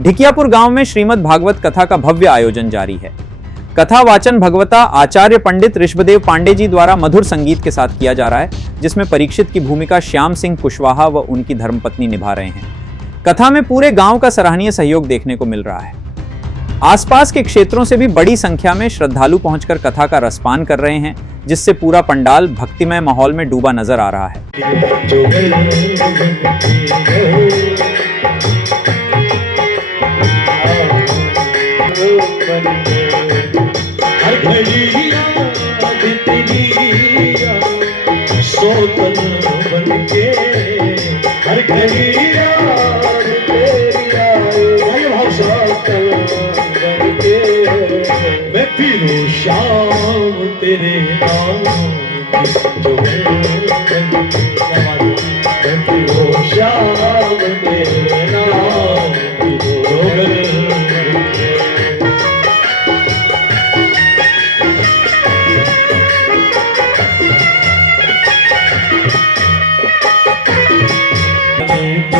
ढिकियापुर गांव में श्रीमद् भागवत कथा का भव्य आयोजन जारी है। कथा वाचन भगवता आचार्य पंडित ऋषभदेव पांडे जी द्वारा मधुर संगीत के साथ किया जा रहा है, जिसमें परीक्षित की भूमिका श्याम सिंह कुशवाहा व उनकी धर्मपत्नी निभा रहे हैं। कथा में पूरे गांव का सराहनीय सहयोग देखने को मिल रहा है। आसपास के क्षेत्रों से भी बड़ी संख्या में श्रद्धालु पहुंचकर कथा का रसपान कर रहे हैं, जिससे पूरा पंडाल भक्तिमय माहौल में डूबा नजर आ रहा है। श्याम तेरे नाम श्याम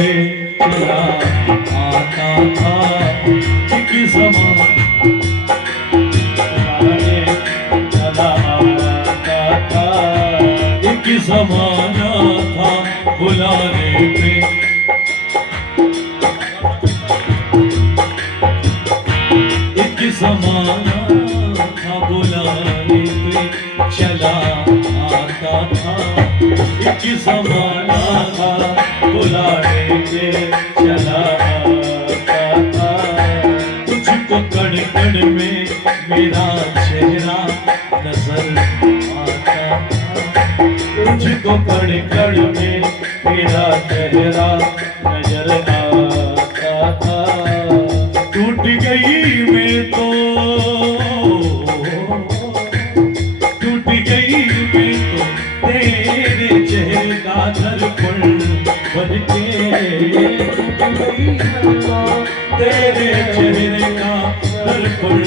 तेरे नाम आता था कि ज़माना ज़माना था बुलाने पे, एक ज़माना था बुलाने पे चला आता था, एक ज़माना था बुलाने पे चला आता था। तुझको कण कण में मेरा चेहरा नजर आता था, तुझको कण कण में मेरा चेहरा नजर आता था। टूट गई मैं तो, टूट गई मैं तो तेरे चेहरे का दर्पण बनके, टूट गई मैं तो तेरे चेहरे का दर्पण।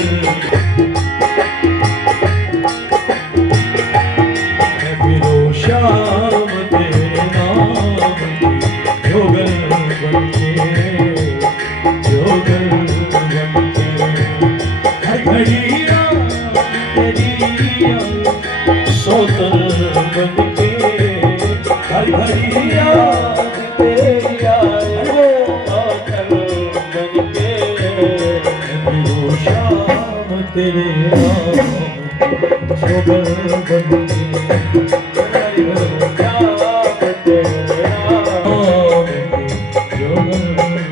श्याम तेरे नाम जोगल बनके, जोगल बनके हर घड़िया तेरी सोतल बनके, हर घड़िया तेरी सोतल बनके। श्याम तेरे नाम जोगल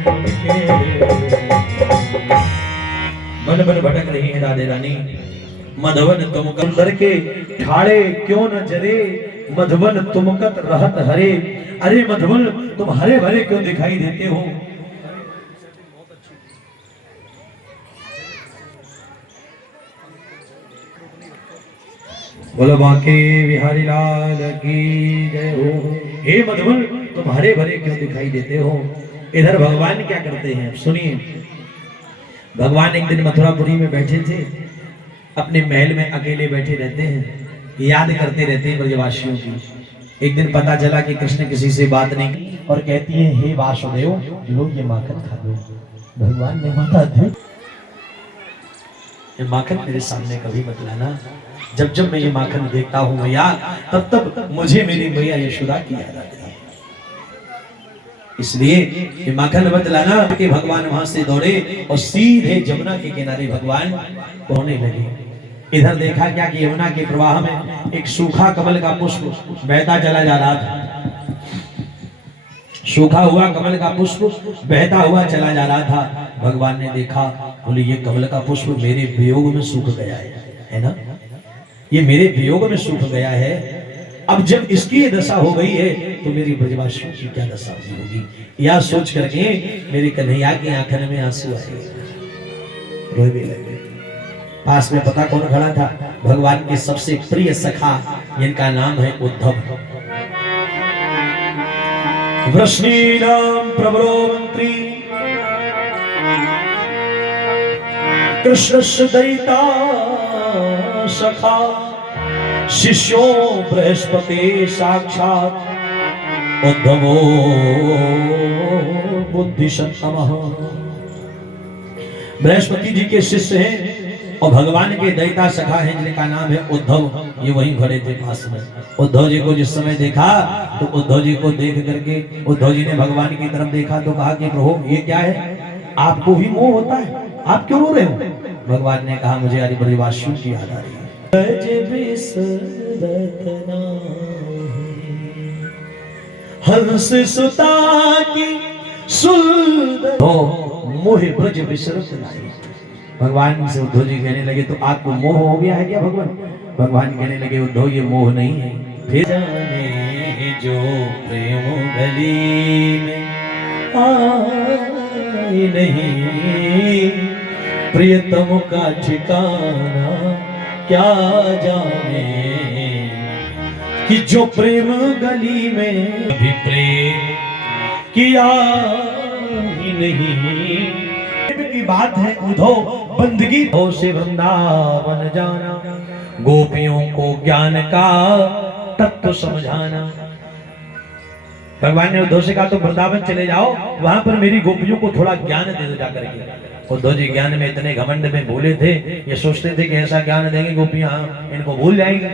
बनके, मन बन भटक रही है राधे रानी। मधवन तुम कंदर के ठाड़े क्यों न जरे, मधवन तुमकत रहत हरे। अरे मधवन तुम हरे भरे क्यों दिखाई देते हो। बोलो बांके बिहारी लाल की जय हो। हे मधुवन तुम हरे भरे क्यों दिखाई देते हो। इधर भगवान क्या करते हैं सुनिए। भगवान एक दिन मथुरापुरी में बैठे थे, अपने महल में अकेले बैठे रहते हैं, याद करते रहते हैं ब्रजवासियों की। एक दिन पता चला कि कृष्ण किसी से बात नहीं और कहती है हे वासुदेव लो ये माखन खा लो। भगवान ने माता दी ये माखन मेरे सामने कभी मत लाना। जब जब मैं ये माखन देखता हूँ मैया, तब तब मुझे मेरी मैया यशोदा की याद आती है। इसलिए ये माखन मत लाना। कि भगवान वहां से दौड़े और सीधे जमुना के किनारे भगवान पहुंचने लगे। इधर देखा क्या कि यमुना के प्रवाह में एक सूखा कमल का पुष्प बहता चला जा रहा था। सूखा हुआ कमल का पुष्प बहता हुआ चला जा रहा था। भगवान ने देखा, बोले ये कमल का पुष्प मेरे वियोग में सूख गया है ना, ये मेरे वियोग में सूख गया है। अब जब इसकी दशा हो गई है तो मेरी ब्रजवासियों की क्या दशा होगी। यह सोच करके मेरी कन्हैया की आंखों में आंसू आए, रोने लगे। पास में पता कौन खड़ा था? भगवान के सबसे प्रिय सखा, जिनका नाम है उद्धव। वृष्णीनां प्रवरो मंत्री कृष्णस्य दयिता सखा, शिष्यो बृहस्पति साक्षात् उद्धवो बुद्धिसत्तमः। बृहस्पति जी के शिष्य हैं और भगवान के दैता सखा हैं जिनका नाम है उद्धव। ये वहीं खड़े थे पास में। उद्धव जी को जिस समय देखा तो उद्धव जी को देख करके उद्धव जी ने भगवान की तरफ देखा तो कहा कि प्रभु ये क्या है, आपको भी मोह होता है, आप क्यों रो रहे हो? भगवान ने कहा मुझे आज बड़ी वाशियों की याद आ रही है। हंस सुता की सुंदर मोह ब्रज विसरत नहीं। भगवान से उद्धव जी कहने लगे तो आपको मोह हो गया है क्या भगवान? भगवान कहने लगे उद्धव ये मोह नहीं है। फिर जाने जो प्रेम गली में आए नहीं, प्रियतम का ठिकाना क्या जाने, कि जो प्रेम गली में भी प्रेम किया ही नहीं। की बात है उद्धव बंदगी हो से वृंदावन जाना, गोपियों को ज्ञान का तत्व समझाना। भगवान ने उद्धव से कहा तो वृंदावन चले जाओ, वहां पर मेरी गोपियों को थोड़ा ज्ञान दे दो जाकर के। उद्धव जी ज्ञान में इतने घमंड में भूले थे, ये सोचते थे कि ऐसा ज्ञान देंगे गोपियां इनको भूल जाएंगी।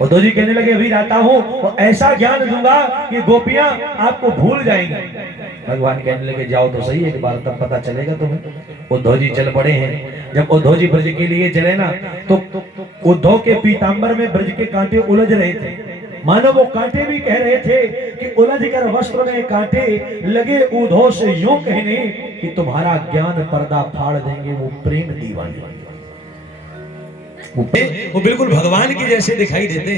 उद्धव जी कहने लगे अभी जाता हूं और ऐसा ज्ञान दूंगा कि गोपियां आपको भूल जाएंगी। भगवान कहने लगे जाओ तो सही एक बार, तब पता चलेगा तुम्हें। उद्धव जी चल पड़े हैं। जब उद्धव जी ब्रज के लिए चले ना तो उद्धव के पीतांबर में ब्रज के कांटे उलझ रहे थे। मानो वो कांटे भी कह रहे थे कि उलझ कर वस्त्र में कांटे लगे उद्धव से यूं कहने कि तुम्हारा ज्ञान पर्दा फाड़ देंगे वो प्रेम दीवाने। वो बिल्कुल भगवान के जैसे दिखाई देते,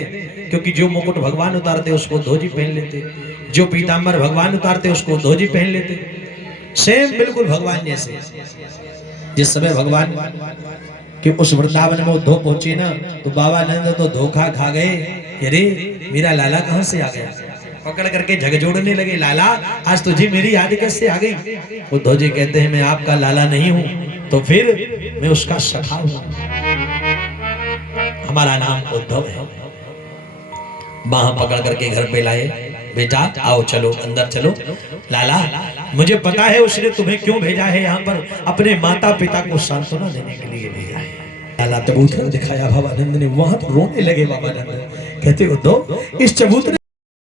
क्योंकि जो मुकुट भगवान उतारते उसको उद्धव जी पहन लेते, जो पीतांबर भगवान उतारते उसको उद्धव जी पहन लेते। सेम बिल्कुल भगवान जैसे। जिस समय भगवान कि उस वृंदावन में उद्धव पहुंचे ना तो बाबा नंद तो धोखा खा गए। अरे मेरा लाला कहां से आ गया? पकड़ करके झकझोड़ने लगे, लाला आज तुझे मेरी याद कैसे आ गई? उद्धव जी कहते हैं मैं आपका लाला नहीं हूं तो फिर मैं उसका सखा हूं, हमारा नाम उद्धव है। बाह पकड़ करके घर पे लाए, बेटा आओ चलो अंदर चलो। लाला मुझे पता है उसने तुम्हें क्यों भेजा है यहाँ पर, अपने माता पिता को सांत्वना देने के लिए भेजा है। लाला चबूतरा दिखाया बाबा नंद ने, वहां रोने लगे बाबा नंद। कहते उद्धव इस चबूतरे